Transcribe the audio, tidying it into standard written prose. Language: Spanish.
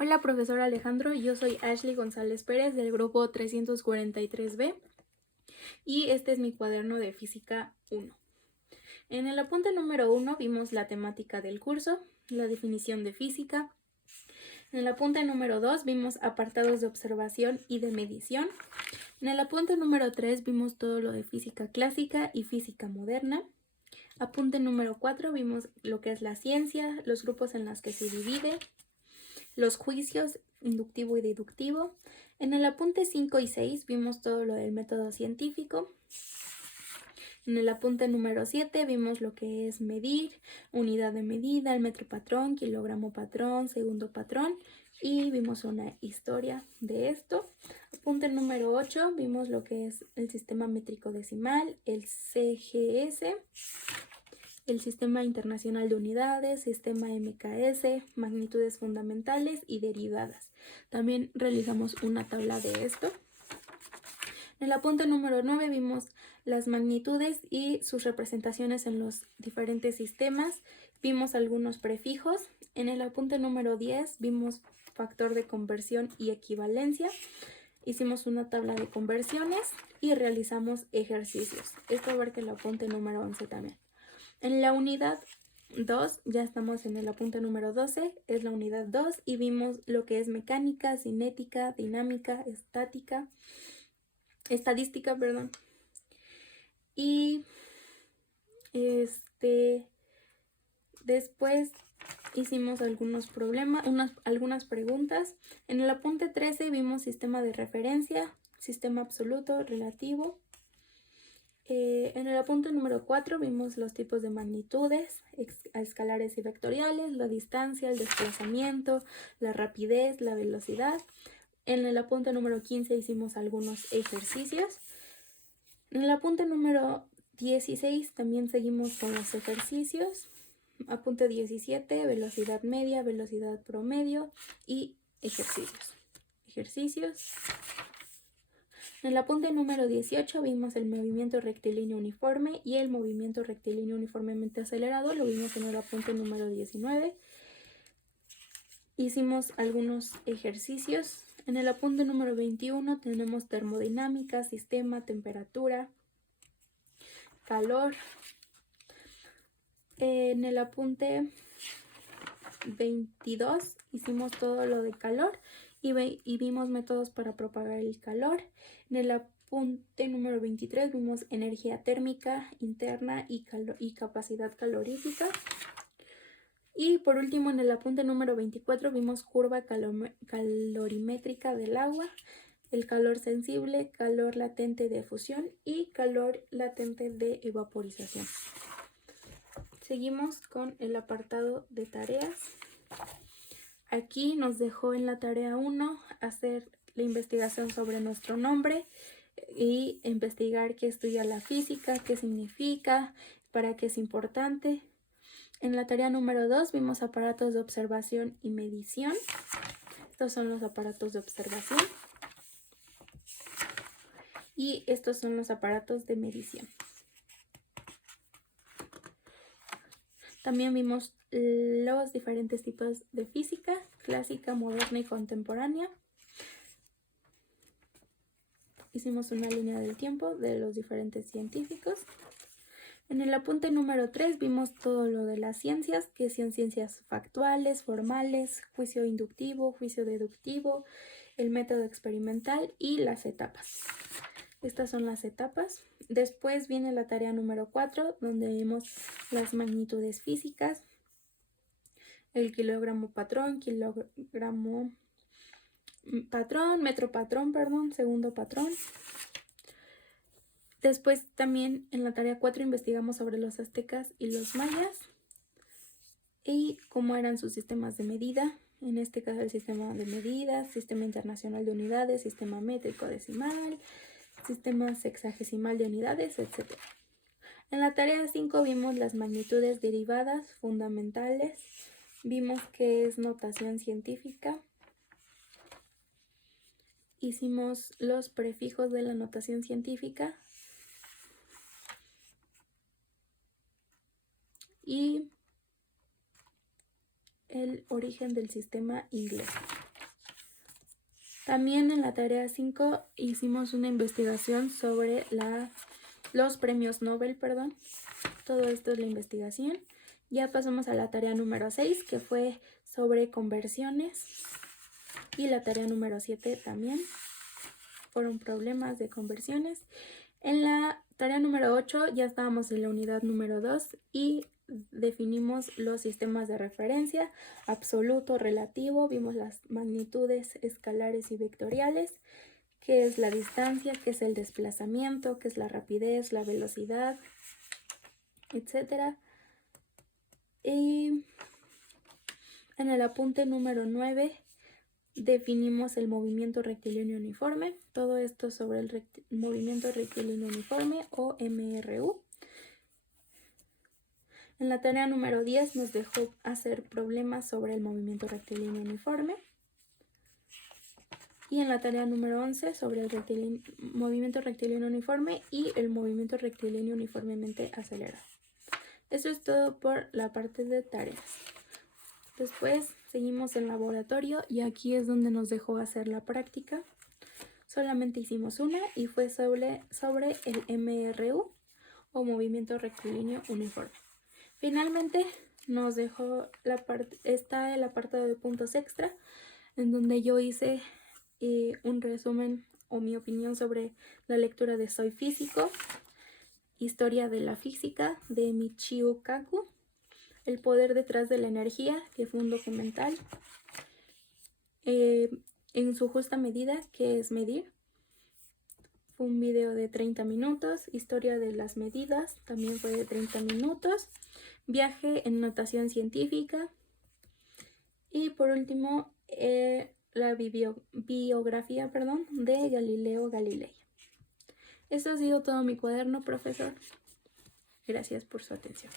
Hola, profesor Alejandro, yo soy Ashley González Pérez del grupo 343B y este es mi cuaderno de Física 1. En el apunte número 1 vimos la temática del curso, la definición de física. En el apunte número 2 vimos apartados de observación y de medición. En el apunte número 3 vimos todo lo de física clásica y física moderna. Apunte número 4 vimos lo que es la ciencia, los grupos en los que se divide, los juicios inductivo y deductivo. En el apunte 5 y 6 vimos todo lo del método científico. En el apunte número 7 vimos lo que es medir, unidad de medida, el metro patrón, kilogramo patrón, segundo patrón y vimos una historia de esto. Apunte número 8 vimos lo que es el sistema métrico decimal, el CGS, el Sistema Internacional de Unidades, Sistema MKS, magnitudes fundamentales y derivadas. También realizamos una tabla de esto. En el apunte número 9 vimos las magnitudes y sus representaciones en los diferentes sistemas. Vimos algunos prefijos. En el apunte número 10 vimos factor de conversión y equivalencia. Hicimos una tabla de conversiones y realizamos ejercicios. Esto abarca el apunte número 11 también. En la unidad 2, ya estamos en el apunte número 12, es la unidad 2 y vimos lo que es mecánica, cinética, dinámica, estadística, perdón. Y después hicimos algunas preguntas. En el apunte 13 vimos sistema de referencia, sistema absoluto, relativo. En el apunte número 4 vimos los tipos de magnitudes, escalares y vectoriales, la distancia, el desplazamiento, la rapidez, la velocidad. En el apunte número 15 hicimos algunos ejercicios. En el apunte número 16 también seguimos con los ejercicios. Apunte 17, velocidad media, velocidad promedio y ejercicios. En el apunte número 18 vimos el movimiento rectilíneo uniforme y el movimiento rectilíneo uniformemente acelerado, lo vimos en el apunte número 19. Hicimos algunos ejercicios. En el apunte número 21 tenemos termodinámica, sistema, temperatura, calor. En el apunte 22 hicimos todo lo de calor y vimos métodos para propagar el calor. En el apunte número 23 vimos energía térmica interna y capacidad calorífica. Y por último, en el apunte número 24 vimos curva calorimétrica del agua, el calor sensible, calor latente de fusión y calor latente de evaporización. Seguimos con el apartado de tareas. Aquí nos dejó en la tarea 1 hacer la investigación sobre nuestro nombre y investigar qué estudia la física, qué significa, para qué es importante. En la tarea número 2 vimos aparatos de observación y medición. Estos son los aparatos de observación y estos son los aparatos de medición. También vimos los diferentes tipos de física, clásica, moderna y contemporánea. Hicimos una línea del tiempo de los diferentes científicos. En el apunte número 3 vimos todo lo de las ciencias, que son ciencias factuales, formales, juicio inductivo, juicio deductivo, el método experimental y las etapas. Estas son las etapas. Después viene la tarea número 4, donde vemos las magnitudes físicas, el kilogramo patrón, metro patrón, segundo patrón. Después también en la tarea 4 investigamos sobre los aztecas y los mayas y cómo eran sus sistemas de medida. En este caso el sistema de medidas, sistema internacional de unidades, sistema métrico decimal, sistema sexagesimal de unidades, etc. En la tarea 5 vimos las magnitudes derivadas fundamentales, vimos qué es notación científica, hicimos los prefijos de la notación científica y el origen del sistema inglés. También en la tarea 5 hicimos una investigación sobre los premios Nobel, perdón. Todo esto es la investigación. Ya pasamos a la tarea número 6, que fue sobre conversiones. Y la tarea número 7 también fueron problemas de conversiones. En la tarea número 8 ya estábamos en la unidad número 2 y definimos los sistemas de referencia, absoluto, relativo, vimos las magnitudes escalares y vectoriales, qué es la distancia, qué es el desplazamiento, qué es la rapidez, la velocidad, etc. Y en el apunte número 9 definimos el movimiento rectilíneo uniforme, todo esto sobre el movimiento rectilíneo uniforme o MRU. En la tarea número 10 nos dejó hacer problemas sobre el movimiento rectilíneo uniforme. Y en la tarea número 11 sobre el movimiento rectilíneo uniforme y el movimiento rectilíneo uniformemente acelerado. Eso es todo por la parte de tareas. Después seguimos en laboratorio y aquí es donde nos dejó hacer la práctica. Solamente hicimos una y fue sobre el MRU o movimiento rectilíneo uniforme. Finalmente nos dejó está el apartado de puntos extra, en donde yo hice un resumen o mi opinión sobre la lectura de Soy Físico, Historia de la Física de Michio Kaku, El poder detrás de la energía, que fue un documental, En su justa medida, que es medir. Fue un video de 30 minutos, Historia de las medidas, también fue de 30 minutos, Viaje en notación científica y por último la biografía de Galileo Galilei. Eso ha sido todo mi cuaderno, profesor. Gracias por su atención.